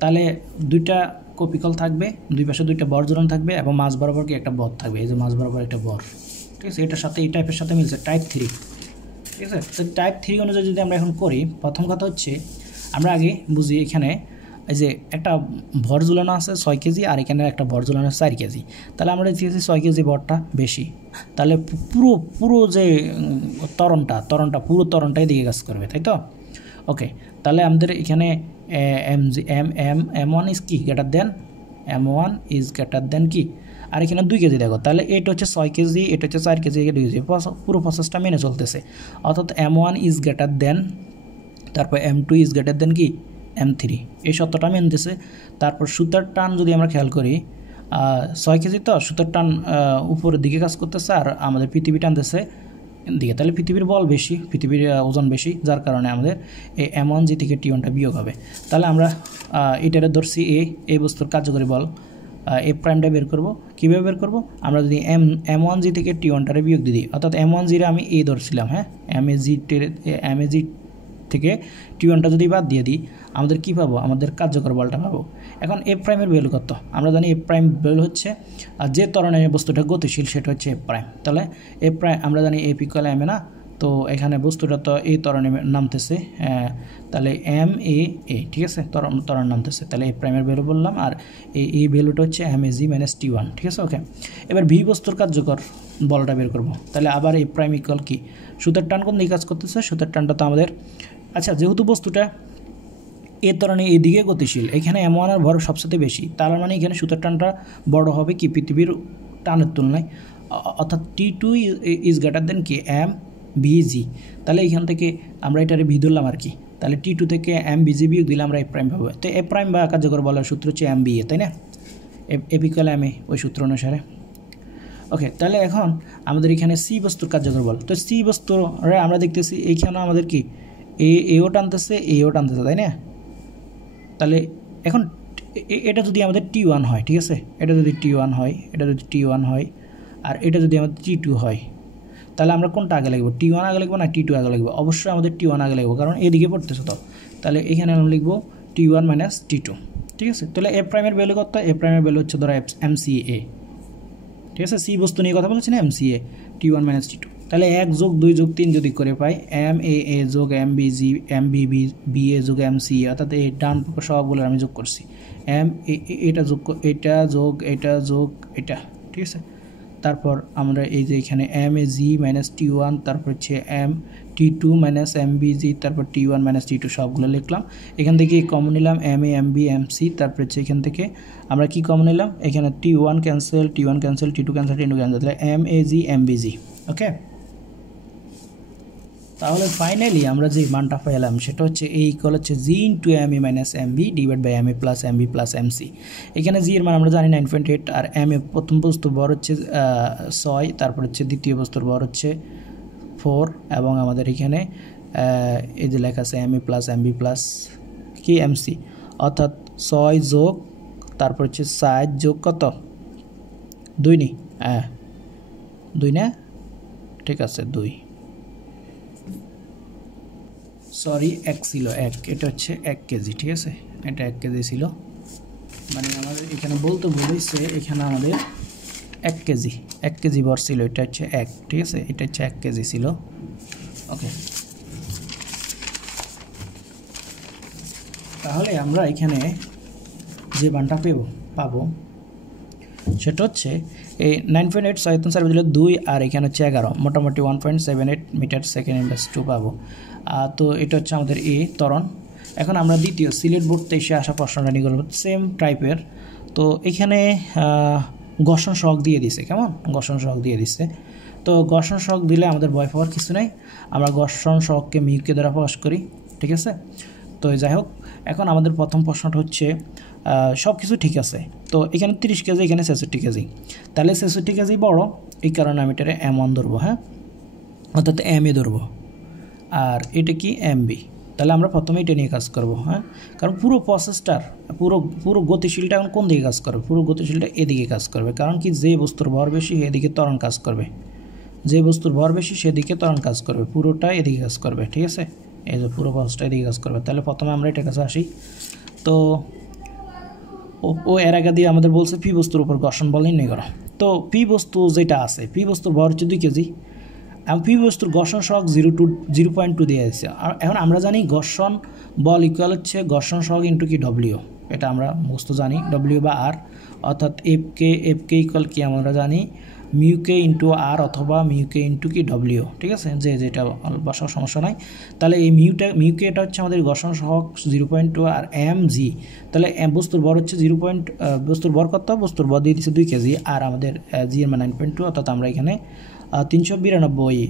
তাহলে দুইটা কপিকল থাকবে, দুই পাশে দুইটা বর জোড়ানো থাকবে এবং মাঝ বরাবর কি একটা বর থাকবে, এই যে মাঝ বরাবর একটা বর, ঠিক আছে। এটার সাথে এই টাইপের সাথে মিলছে টাইপ 3, ঠিক আছে। তো টাইপ 3 অনুযায়ী যদি আমরা এখন করি, প্রথম কথা হচ্ছে আমরা আগে বুঝি, এখানে এই যে একটা ভর ঝুলানো আছে 6 কেজি আর এখানে একটা ভর ঝুলানো আছে 4 কেজি, তাহলে আমরা দেখেছি 6 কেজি ভরটা বেশি, তাহলে পুরো যে ত্বরণটা পুরো ত্বরণটাই দিকে কাজ করবে, তাই তো। ওকে, তাহলে আমাদের এখানে M1 ইজ কি greater than, M1 is greater than কি, আর এখানে 2 কেজি দেখো, তাহলে এটা হচ্ছে 6 কেজি, এটা হচ্ছে 4 কেজি, 2 কেজি, পুরো প্রসেসটা মেনে চলতেছে। অর্থাৎ M1 ইজ গ্রেটার দেন, তারপর M2 ইজ গ্রেটার দেন কি M3, এই সত্যটা মেনতেছে। তারপর সুতার টান যদি আমরা খেয়াল করি, 6 কেজি তো সুতার টান উপরের দিকে কাজ করতেছে আর আমাদের পৃথিবী টানতেছে দিকে, তাহলে পৃথিবীর বল বেশি, পৃথিবীর ওজন বেশি, যার কারণে আমাদের এই M1G থেকে T1টা বিয়োগ হবে। তাহলে আমরা এটারে ধরছি এই বস্তুর কার্যকরী বল এফ প্রাইমটা বের করব। কীভাবে বের করব? আমরা যদি M1G থেকে T1টারে বিয়োগ দিই, অর্থাৎ M1G আমি এ ধরছিলাম, হ্যাঁ, MAG থেকে T1টা যদি বাদ দিয়ে দিই, আমাদের কী পাবো? আমাদের কার্যকর বলটা পাবো। এখন এফ প্রাইমের ভ্যালু কত? আমরা জানি এফ প্রাইম ভ্যালু হচ্ছে যে ত্বরণের বস্তুটা গতিশীল সেটা হচ্ছে এফ প্রাইম। তাহলে এফ প্রাইম আমরা জানি এফ ইকুয়াল এম এ না, তো এখানে বস্তুটা তো এই ত্বরণে নামতেছে, তাহলে MA, ঠিক আছে, ত্বরণ নামতেছে, তাহলে এফ প্রাইমের ভ্যালু বললাম, আর এই ভ্যালুটা হচ্ছে MAG মাইনাস T1, ঠিক আছে। ওকে, এবার ভি বস্তুর কার্যকর বলটা বের করব। তাহলে আবার এফ প্রাইম ইকুয়াল কি? সুতার টান কোন দিকে কাজ করতেছে? সুতার টানটা তো আমাদের, আচ্ছা, যেহেতু বস্তুটা এর ত্বরণে এদিকে গতিশীল, এখানে M1 এর ভর সবচেয়ে বেশি, তার মানে এখানে সুতার টানটা বড় হবে কি পৃথিবীর টানের তুলনায়, অর্থাৎ T2 ইজ গ্রেটার দেন কি MBG। তাহলে এখান থেকে আমরা এটারে ভি ধরলাম আর কি, তাহলে T2 থেকে MBG বিয়োগ দিলে আমরা এফ প্রাইম পাবো। তো এফ প্রাইম বা কার্যকর বলার সূত্র হচ্ছে MBA, তাই না? এফ ইকুয়াল MA, ওই সূত্র অনুসারে। ওকে, তাহলে এখন আমাদের এখানে সি বস্তুর কার্যকর বল, তো সি বস্তুর আমরা দেখতেছি এইখানে আমাদের কি এও টানতেছে, এও টানতেছে, তাই না? তাহলে এখন এটা যদি আমাদের T1 হয়, ঠিক আছে, এটা যদি T1 হয়, এটা যদি T1 হয়, আর এটা যদি আমাদের T2 হয়, তাহলে আমরা কোনটা আগে লাগবো? T1 আগে লাগবো না T2 আগে লাগবো? অবশ্যই আমাদের T1 আগে লাগবো, কারণ এদিকে পড়তেছে তো। তাহলে এখানে আমরা লিখবো T1 মাইনাস T2, ঠিক আছে। তাহলে এফ প্রাইমের ভ্যালু কত? এফ প্রাইমের ভ্যালু হচ্ছে ধরো MCA, ঠিক আছে। সি বস্তু নিয়ে কথা বলছি না, MCA, T1 মাইনাস T2। তাহলে 1 যোগ 2 যোগ 3 যদি করে পাই MAA যোগ MBG MBBA যোগ MCA, অর্থাৎ এই ডান পক্ষ সবগুলো আমি যোগ করছি, এটা যোগ এটা যোগ এটা যোগ এটা, ঠিক আছে। তারপর আমরা এই যে এখানে MAG মাইনাস T1, তারপর হচ্ছে T2 মাইনাস MBG, তারপর T1 মাইনাস T2 সবগুলো লিখলাম। এখান থেকে কমন নিলাম MA MB MC, তারপর হচ্ছে এখান থেকে আমরা কি কমন নিলাম? এখানে T1 cancel, T1 cancel, T2 cancel, T2 cancel, তাহলে MAG MBG। ওকে, তাহলে ফাইনালি আমরা যে মানটা পেলাম সেটা হচ্ছে A ইকুয়াল হচ্ছে G into MA minus MB divide by MA plus MB plus MC। এখানে G এর মান আমরা জানি 9.8, আর MA প্রথম বস্তুর ভর হচ্ছে 6, তারপর হচ্ছে দ্বিতীয় বস্তুর ভর হচ্ছে 4, এবং আমাদের এখানে এই যে লেখা আছে MA প্লাস MB প্লাস কি MC, অর্থাৎ 6 যোগ তারপর হচ্ছে 7 যোগ কত? 2 নি, হ্যাঁ 2 না, ঠিক আছে 2, সরি 1 ছিল, 1, এটা হচ্ছে 1 কেজি, ঠিক আছে, এটা 1 কেজি ছিল, মানে আমাদের এখানে বলতে বলেছে এখানে আমাদের 1 কেজি ভর ছিল, এটা হচ্ছে 1, ঠিক আছে, এটা হচ্ছে 1 কেজি ছিল। ওকে, তাহলে আমরা এখানে যে মানটা পাবো সেটা হচ্ছে এই 9.8 6 সার্ভে দিলে 2, আর এখানে হচ্ছে 11, মোটামুটি 1.78 মিটার সেকেন্ড ইনভার্স 2 পাবো। তো এটা হচ্ছে আমাদের এ ত্বরণ। এখন আমরা দ্বিতীয় সিলেট বোর্ড 23-এ আসা প্রশ্নটা নিয়ে গেলাম, সেম টাইপের। তো এখানে ঘর্ষণ সহগ দিয়ে দিছে, কেমন ঘর্ষণ সহগ দিয়ে দিচ্ছে। তো ঘর্ষণ সহগ দিলে আমাদের ভয় পাওয়ার কিছু নাই, আমরা ঘর্ষণ সহগকে মিউকে দ্বারা প্রকাশ করি, ঠিক আছে। তো যাই হোক, এখন আমাদের প্রথম প্রশ্নটা হচ্ছে সব কিছু ঠিক আছে, তো এখানে 30 কেজি, এখানে 66 কেজি, তাহলে 66 কেজি বড়, এই কারণে আমি এটারে M1 ধরবো, হ্যাঁ, অর্থাৎ MA ধরবো, আর এটা কি MB। তাহলে আমরা প্রথমে এটা নিয়ে কাজ করব, হ্যাঁ, কারণ পুরো প্রসেসটার পুরো গতিশীলটা এখন কোন দিকে কাজ করবে? পুরো গতিশীলটা এদিকে কাজ করবে, কারণ কি যে বস্তুর ভর বেশি এদিকে ত্বরণ কাজ করবে, যে বস্তুর ভর বেশি সেদিকে ত্বরণ কাজ করবে, পুরোটা এদিকে কাজ করবে, ঠিক আছে, এই যে পুরো প্রসেসটা এদিকে কাজ করবে। তাহলে প্রথমে আমরা এটার কাছে আসি। তো ও এর আগে দিয়ে আমাদের বলছে পি বস্তুর উপর ঘর্ষণ বল নির্ণয় করা। তো পি বস্তু যেটা আছে, পি বস্তুর ভর হচ্ছে 2 কেজি, এবং পি বস্তুর ঘর্ষণ সহগ 0.2 দিয়ে দিচ্ছে। আর এখন আমরা জানি ঘর্ষণ বল ইকুয়াল হচ্ছে ঘর্ষণ সহগ ইন্টু কি ডব্লিউ, এটা আমরা মুখস্থ জানি, ডব্লিউ বা আর, অর্থাৎ এফকে ইকুয়াল কি আমরা জানি মিউকে ইন্টু আর অথবা মিউকে ইন্টু কি ডব্লিউ, ঠিক আছে, যেটা বসার সমস্যা নাই। তাহলে এই মিউকে এটা হচ্ছে আমাদের ঘর্ষণ সহগ 0.2, আর MG, তাহলে বস্তুর ভর হচ্ছে বস্তুর ভর কত? বস্তুর ভর দিয়ে দিচ্ছে 2 কেজি, আর আমাদের জি এর মান 9.2, অর্থাৎ আমরা এখানে 392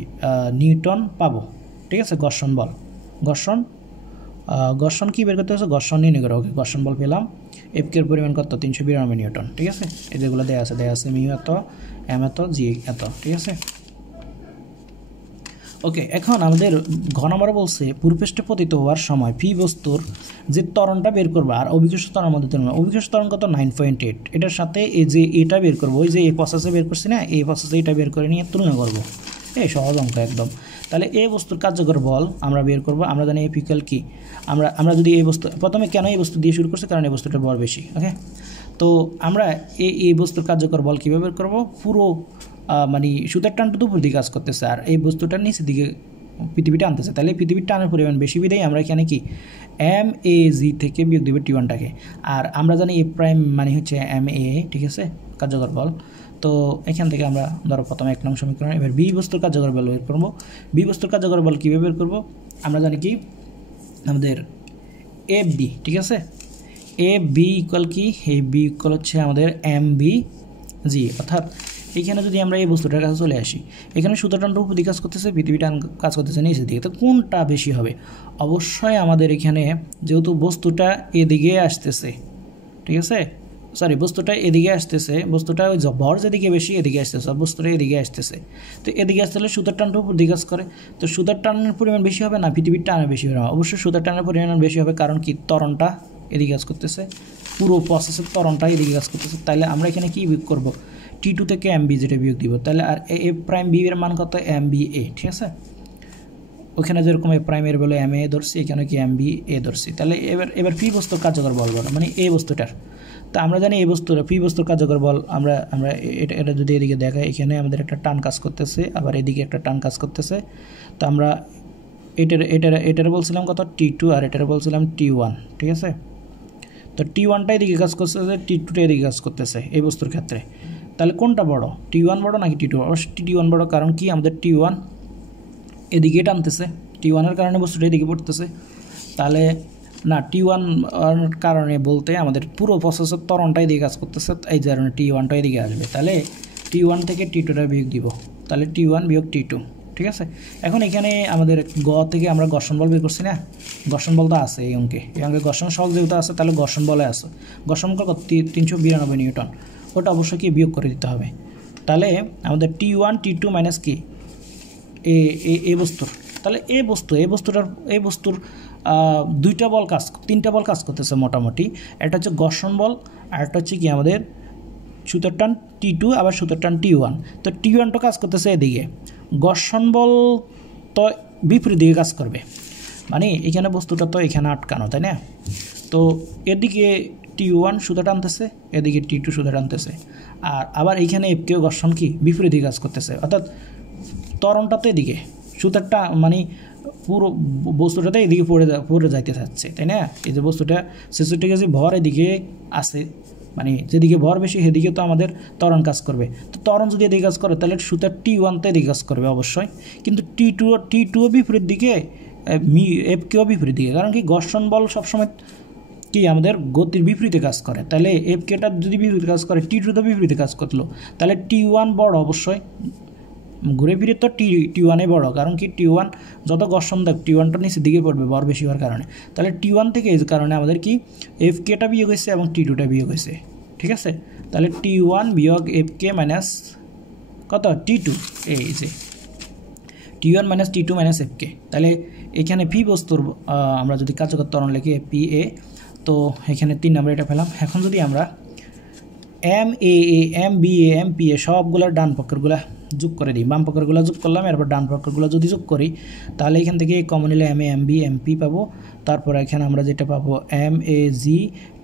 নিউটন পাবো, ঠিক আছে। ঘর্ষণ বল, ঘর্ষণ কি বের করতে হচ্ছে? ঘর্ষণ নির্ণয় করা। ওকে, ঘর্ষণ বল পেলাম, এফকের পরিমাণ কত? 392 নিউটন, ঠিক আছে। এই যেগুলো দেওয়া আছে মিউ এত, এম এত, জি এত, ঠিক আছে। ওকে, এখন আমাদের ঘ নম্বরে বলছে ভূপৃষ্ঠে পতিত হওয়ার সময় পি বস্তুর যে ত্বরণটা বের করবো আর অভিকর্ষ ত্বরণের মধ্যে তুলনা, অভিকর্ষ ত্বরণ কত 9.8, এটার সাথে এই যে এটা বের করবো, ওই যে এই প্রসেসে বের করছি না, এই প্রসেসে এটা বের করে নিয়ে তুলনা করবো। এই সহজ অঙ্ক একদম। তাহলে এই বস্তুর কার্যকর বল আমরা বের করবো, আমরা জানি এপিক্যাল কি, আমরা যদি এই বস্তু প্রথমে কেন এই বস্তু দিয়ে শুরু করছি, কারণ এই বস্তুটার বল বেশি। ওকে, তো আমরা এই বস্তুর কার্যকর বল কীভাবে বের করবো, পুরো মানে সুতার টানটা তো উপর দিকে কাজ করতেছে আর এই বস্তুটার নিচের দিকে পৃথিবীটা আনতেছে, তাহলে পৃথিবীর টানের পরিমাণ বেশি বিধায় আমরা এখানে কি এম এ জি থেকে বিয়োগ দেবে টি1টাকে। আর আমরা জানি এ প্রাইম মানে হচ্ছে এম এ, ঠিক আছে, কার্যকর বল। তো এখান থেকে আমরা ধরো প্রথম 1 নং সমীকরণ, এবার বি বস্তুর কার্যকর বল বের করবো। বি বস্তুর কার্যকর বল কীভাবে বের করবো, আমরা জানি কি আমাদের এফ বি, ঠিক আছে, এ বি ইকুয়াল কি, এই বি ইকুয়াল হচ্ছে আমাদের এম বি জি, অর্থাৎ এখানে যদি আমরা এই বস্তুটার কাছে চলে আসি, এখানে সুতাটানটা উপর দিকে কাজ করতেছে, পৃথিবীটা কাজ করতেছে নিচের দিকে, তো কোনটা বেশি হবে? অবশ্যই আমাদের এখানে যেহেতু বস্তুটা এদিকে আসতেছে, ঠিক আছে, সরি বস্তুটা এদিকে আসতেছে, বস্তুটা ওই ভর যেদিকে বেশি এদিকে আসতেছে, বস্তুটা এদিকে আসতেছে, তো এদিকে আসতে হলে সুতার টানটা উপর দিকে কাজ করে, তো সুতার টানের পরিমাণ বেশি হবে না পৃথিবীর টানের বেশি হবে না? অবশ্যই সুতার টানের পরিমাণ বেশি হবে, কারণ কি ত্বরণটা এদিকে কাজ করতেছে, পুরো প্রসেসের ত্বরণটা এদিকে কাজ করতেছে। তাহলে আমরা এখানে কি বিয়োগ করবো, টি2 থেকে এম বি যেটা বিয়োগ দিব, তাহলে আর এ প্রাইম বি এর মান কত, এম বি এ, ঠিক আছে, ওখানে যেরকম এ প্রাইমের বলে এম এ ধরছি, এখানে কি এম বি এ ধরছি। তাহলে এবার পি বস্তুর কার্যকর বল বলো, মানে এই বস্তুটার, তো আমরা জানি এই বস্তুর পি বস্তুর কার্যকর বল, আমরা এটা যদি এদিকে দেখাই, এখানে আমাদের একটা টান কাজ করতেছে, আবার এদিকে একটা টান কাজ করতেছে, তো আমরা এটার বলছিলাম কত টি2 আর এটার বলছিলাম টি1, ঠিক আছে, তো টি1টা এদিকে কাজ করতেছে, টি2টা এদিকে কাজ করতেছে এই বস্তুর ক্ষেত্রে। তাহলে কোনটা বড়, টি1 বড় নাকি টি2? অবশ্যই টি1 বড়, কারণ কি আমাদের টি1 এদিকে টানতেছে, টি1-এর কারণে বস্তুটা এদিকে পড়তেছে। তাহলে না, টি1 কারণে বলতে আমাদের পুরো প্রসেসের ত্বরণটা এদিকে কাজ করতেছে, এই কারণে টি1টা এদিকে আসবে। তাহলে টি1 থেকে টি2টা বিয়োগ দিব, তাহলে টি1 বিয়োগ টি2, ঠিক আছে। এখন এখানে আমাদের গ থেকে আমরা ঘর্ষণ বল বের করছি না, ঘর্ষণ বল তো আছে এই অঙ্কে ঘর্ষণ সহগ যেহেতু আছে, তাহলে ঘর্ষণ বলে আছে, ঘর্ষণ বল 392 নিউটন, ওটা অবশ্যই কি বিয়োগ করে দিতে হবে। তাহলে আমাদের টি1 টি2 মাইনাস কি এই বস্তুর, তাহলে এই বস্তুর তিনটা বল কাজ করতেছে মোটামুটি, একটা হচ্ছে ঘর্ষণ বল, আর একটা হচ্ছে কি আমাদের সুতার টান টি2, আবার সুতার টান টি1। তো টি1টা কাজ করতেছে এদিকে, ঘর্ষণ বল তো বিপরীত দিকে কাজ করবে, মানে এখানে বস্তুটা তো এখানে আটকানো, তাই না, তো এদিকে টি1 সুতা টানতেছে, এদিকে টি2 সুতা টানতেছে, আর আবার এইখানে এফকেও ঘর্ষণ কি বিপরীত দিকে কাজ করতেছে, অর্থাৎ ত্বরণটা তো এদিকে, সুতারটা মানে পুরো বস্তুটাতে এদিকে পড়ে যাইতে থাকছে, তাই না। এই যে বস্তুটা 66 কেজি ভর এদিকে আছে, মানে যেদিকে ভর বেশি সেদিকে তো আমাদের ত্বরণ কাজ করবে, তো ত্বরণ যদি এদিকে কাজ করে তাহলে সুতার টি1 তো এদিকে কাজ করবে অবশ্যই, কিন্তু টি2 বিপরীত দিকে, এফকেও বিপরীত দিকে, কারণ কি ঘর্ষণ বল সবসময় কি আমাদের গতির বিপরীতে কাজ করে, তাহলে এফকেটা যদি বিপরীতে কাজ করে টি2 তো বিপরীতে কাজ করলো, তাহলে টি1 বড় অবশ্যই, ঘুরে ফিরে তো টি1 বড়, কারণ কি টি1 যত ঘর্ষণ দেখ টি1টা নিচের দিকে পড়বে ভর বেশি হওয়ার কারণে, তাহলে টি1 থেকে এই কারণে আমাদের কি এফকেটা বিয়োগ হয়েছে এবং টি2টা বিয়োগ হয়েছে, ঠিক আছে। তাহলে টি1 বিয়োগ এফকে মাইনাস কত টি2, এই যে টি1 মাইনাস টি2 মাইনাস এফকে। তাহলে এখানে পি বস্তুর আমরা যদি কার্যকর ত্বরণ লিখি পি এ, তো এখানে 3 নম্বর এটা পেলাম। এখন যদি আমরা M A M B A M P A সবগুলোর ডান পক্ষেরগুলা যোগ করে দিই, বাম পক্ষেরগুলো যোগ করলাম, এরপর ডান পক্ষেরগুলো যদি যোগ করি, তাহলে এখান থেকে কমন নিলে M A M B M P পাবো, তারপর এখানে আমরা যেটা পাবো M A G,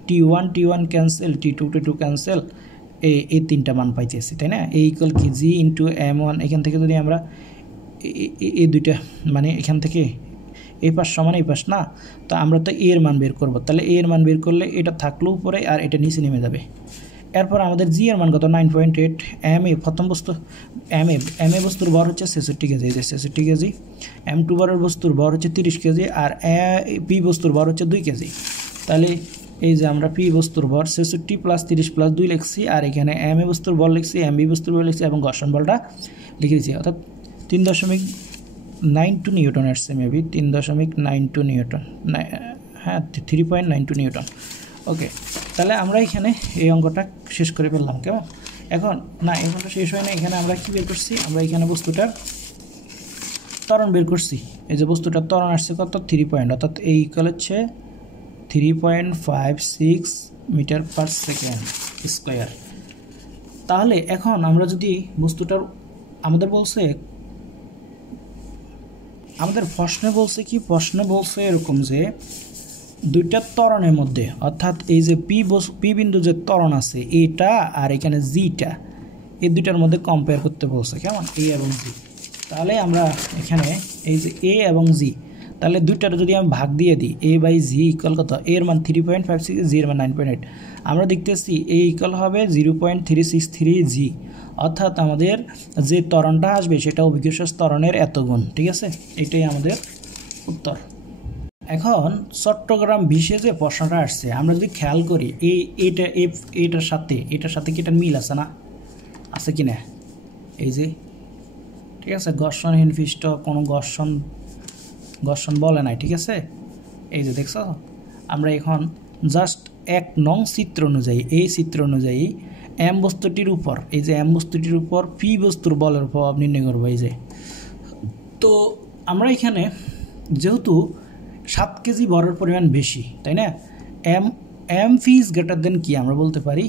T one cancel, T two cancel, এই তিনটা মান পাইতেছি, তাই না। এই ইকুয়াল কি জি ইন্টু M1, এখান থেকে যদি আমরা এই দুইটা মানে এখান থেকে এই পাশ সমান এই পাশ না, তো আমরা তো এর মান বের করবো, তাহলে এর মান বের করলে এটা থাকলেও উপরে আর এটা নিচে নেমে যাবে। এরপর আমাদের জি এর মান কত 9.8, এম এ প্রথম বস্তু এম এ বস্তুর ভর হচ্ছে 66 কেজি, 66 কেজি, M2 বরের বস্তুর ভর হচ্ছে 30 কেজি, আর পি বস্তুর ভর হচ্ছে 2 কেজি। তাহলে এই যে আমরা পি বস্তুর ভর 66 প্লাস 30 প্লাস 2 লিখছি, আর এখানে এম এ বস্তুর ভর লিখছি, এম বি বস্তুর ভর লিখছি, এবং ঘর্ষণ বলটা লিখে দিচ্ছি, অর্থাৎ 3.92 নিউটন আসছে, মেবি 3.92 নিউটন, হ্যাঁ 3.92 নিউটন। ওকে, তাহলে আমরা এখানে এই অঙ্কটা শেষ করে ফেললাম, কেমন। এখন না, এই অঙ্কটা শেষ হয় না, এখানে আমরা কী বের করছি, আমরা এখানে বস্তুটার ত্বরণ বের করছি, এই যে বস্তুটার ত্বরণ আসছে কত 3 পয়েন্ট, অর্থাৎ এই ইকুয়াল হচ্ছে 3.56 মিটার পার সেকেন্ড স্কোয়ার। তাহলে এখন আমরা যদি বস্তুটার আমাদের প্রশ্নে বলছে এরকম যে দুইটা ত্বরণের মধ্যে, অর্থাৎ এই যে পি বিন্দু যে ত্বরণ আছে এটা আর এখানে জিটা, এই দুইটার মধ্যে কম্পেয়ার করতে বলছে, কেমন এ এবং জি। তাহলে আমরা এখানে এই যে এ এবং জি, তাহলে দুইটার যদি আমি ভাগ দিয়ে দিই এ বাই জি ইকুয়াল কত, এর মান 3.56, জি এর মান 9.8, আমরা দেখতেছি এ ইকুয়াল হবে 0.363 জি, অর্থাৎ আমাদের যে ত্বরণটা আসবে সেটা অভিকর্ষ ত্বরণের এত গুণ। ঠিক আছে, এটাই আমাদের উত্তর। এখন চট্টগ্রাম 20-এ যে প্রশ্নটা আসছে আমরা যদি খেয়াল করি এটার সাথে কি এটার মিল আছে না, আছে কি না, এই যে ঠিক আছে ঘর্ষণহীন পৃষ্ঠ, কোনো ঘর্ষণ বলে নাই। ঠিক আছে, এই যে দেখছো আমরা এখন জাস্ট 1 নং চিত্র অনুযায়ী, এই চিত্র অনুযায়ী এম বস্তুটির উপর, এই যে এম বস্তুটির উপর পি বস্তুর বলের প্রভাব নির্ণয় করবো। এই যে তো আমরা এখানে যেহেতু 7 কেজি বরের পরিমাণ বেশি, তাই না, M P is greater than কি আমরা বলতে পারি,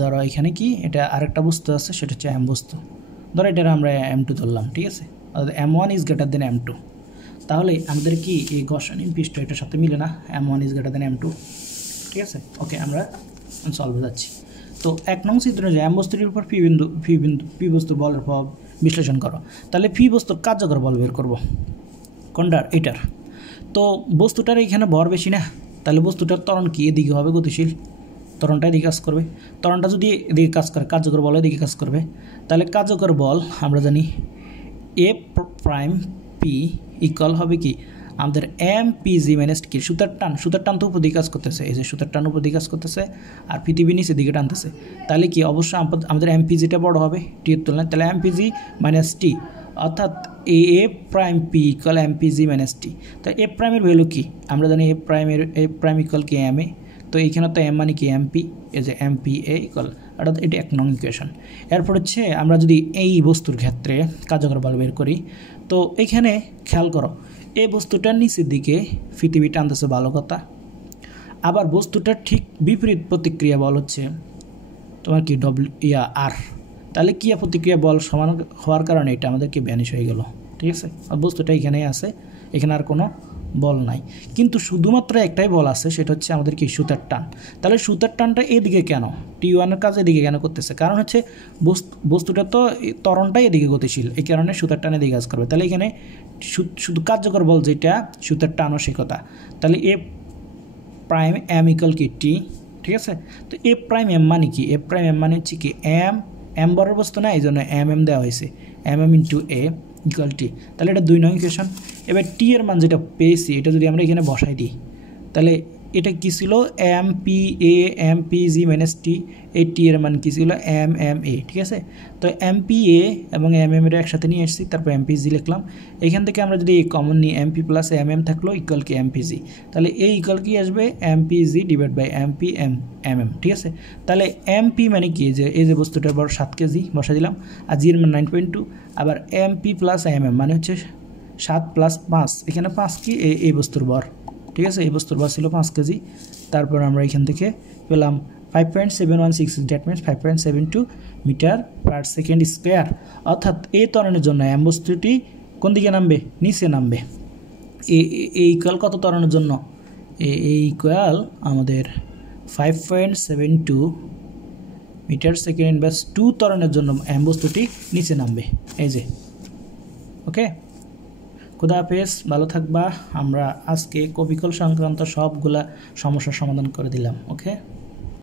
ধরো এখানে কি এটা আরেকটা বস্তু আছে সেটা হচ্ছে এম বস্তু, ধরো এটা আমরা M2 ধরলাম। ঠিক আছে, অর্থাৎ M1 is greater then M2, তাহলে আমাদের কি এই ঘর্ষণহীন পৃষ্ঠ এটার সাথে মিলে না, M1 is greater then M2। ঠিক আছে, ওকে আমরা সলভে যাচ্ছি। তো 1 নং চিত্র অনুযায়ী এম বস্তুটির উপর পি বস্তুর বলের প্রভাব বিশ্লেষণ করো। তাহলে পি বস্তুর কার্যকর বল বের করবো কোনটার, এটার। তো বস্তুটার এখানে ভর বেশি না, তাহলে বস্তুটার ত্বরণ কি এদিকে হবে গতিশীল, ত্বরণটা এদিকে কাজ করবে, ত্বরণটা যদি এদিকে কাজ করে কার্যকর বল এদিকে কাজ করবে। তাহলে কার্যকর বল আমরা জানি এ প্রাইম পি ইকুয়াল হবে কি আমাদের এম পি জি মাইনাস কি, সুতার টান তো উপর দিকে কাজ করতেছে, এই যে সুতার টান উপর দিকে কাজ করতেছে আর পৃথিবী নিচের দিকে টানতেছে, তাহলে কি অবশ্যই আমাদের এম পি জিটা বড় হবে টি এর তুলনায়, তাহলে M P G minus T, অর্থাৎ A prime P equal M P G minus T. তো এ প্রাইমের ভ্যালু কি আমরা জানি, এ প্রাইম ইকুয়াল কি এম এ, তো এইখানে তো এম মানে কি এম পি, এই যে এম পি এ ইকুয়াল, অর্থাৎ এটি 1 নং ইকুয়েশন। এরপর হচ্ছে আমরা যদি এই বস্তুর ক্ষেত্রে কার্যকর বল বের করি, তো এখানে খেয়াল করো এই বস্তুটার নিচের দিকে পৃথিবী টানতেছে, ভালো কথা, আবার বস্তুটার ঠিক বিপরীত প্রতিক্রিয়া বল হচ্ছে তোমার কি আর, তাহলে ক্রিয়া প্রতিক্রিয়া বল সমান হওয়ার কারণে এটা আমাদেরকে ভ্যানিশ হয়ে গেল। ঠিক আছে, বস্তুটা এখানেই আছে, এখানে আর কোনো বল নাই, কিন্তু শুধুমাত্র একটাই বল আছে, সেটা হচ্ছে আমাদের কি সুতার টান। তাহলে সুতার টানটা এদিকে কেন, T1 এর কাজ এদিকে কেন করতেছে, কারণ হচ্ছে বস্তুটা তো ত্বরণটাই এদিকে গতিশীল, এই কারণে সুতার টান এদিকে কাজ করবে। তাহলে এখানে শুধু কার্যকর বল যেটা সুতার টানও সে কথা, তাহলে এ প্রাইম এম ইকুয়াল কি টি। ঠিক আছে, তো এ প্রাইম এম মানে কি, এ প্রাইম এম মানে হচ্ছে কি এম বরের বস্তু না, এই জন্য এম দেওয়া হয়েছে, এম ইন্টু এ ইকুয়াল টি। তাহলে এটা 2 নং ইকুয়েশন। এবার টি এর মান যেটা পেয়েছি এটা যদি আমরা এখানে বসাই দিই, তাহলে এটা কী ছিল এম পি জি মাইনাস টি, এই টি এর মান কী ছিল এম এ। ঠিক আছে, তো এম পি এ এবং এম এর একসাথে নিয়ে এসেছি, তারপর এম পি জি লিখলাম। এখান থেকে আমরা যদি কমন নিই এম পি প্লাস এম থাকলো ইকুয়াল কি এম পি জি, তাহলে এই ইকুয়াল কি আসবে M P G divide by M P M. ঠিক আছে, তাহলে এম পি মানে কি, যে এই যে বস্তুটার বড় 7 কেজি বসা দিলাম, আর জি এর মান 9.2, আবার এম পি প্লাস মানে হচ্ছে 7 প্লাস 5, এখানে 5 কি এই বস্তুর ভর। ঠিক আছে, এই বস্তুর ভর ছিল 5 কেজি। তারপর আমরা এখান থেকে পেলাম 5.716, that means 5.72 metre per second square. অর্থাৎ এই ত্বরণের জন্য এম বস্তুটি কোন দিকে নামবে, নিচে নামবে। এই ইকুয়াল কত ত্বরণের জন্য, এই ইকুয়াল আমাদের 5.72 মিটার সেকেন্ড ব্যাস 2 ত্বরণের জন্য এম বস্তুটি নিচে নামবে। এই যে ওকে, খুদা হাফেজ, ভালো থাকবা। আমরা আজকে কবিকল সংক্রান্ত সবগুলা সমস্যার সমাধান করে দিলাম। ওকে।